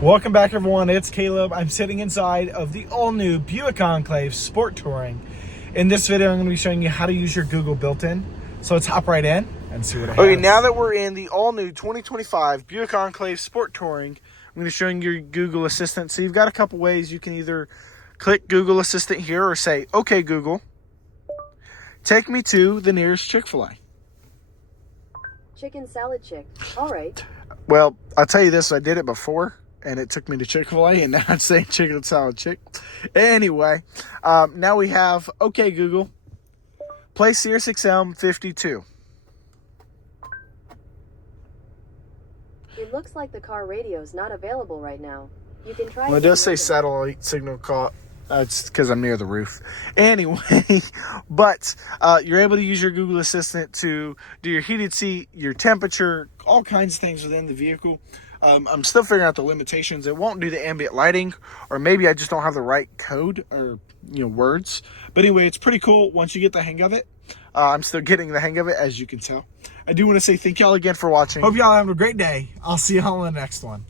Welcome back, everyone. It's Caleb. I'm sitting inside of the all-new Buick Enclave Sport Touring. In this video, I'm going to be showing you how to use your Google built-in. So let's hop right in and see what it has. Okay, now that we're in the all-new 2025 Buick Enclave Sport Touring, I'm going to show you your Google Assistant. So you've got a couple ways. You can either click Google Assistant here or say, "Okay, Google, take me to the nearest Chick-fil-A." Chicken salad chick. All right. Well, I'll tell you this, I did it before, and it took me to Chick-fil-A, and now I'm saying chicken salad chick. Anyway, now we have, "Okay, Google, play Sirius XM 52. It looks like the car radio is not available right now. You can try. Well, it does say satellite signal call. It's because I'm near the roof. Anyway, but you're able to use your Google Assistant to do your heated seat, your temperature, all kinds of things within the vehicle. I'm still figuring out the limitations. It won't do the ambient lighting, or maybe I just don't have the right code or words. But anyway, it's pretty cool once you get the hang of it. I'm still getting the hang of it, as you can tell. I do want to say thank y'all again for watching. Hope y'all have a great day. I'll see y'all in the next one.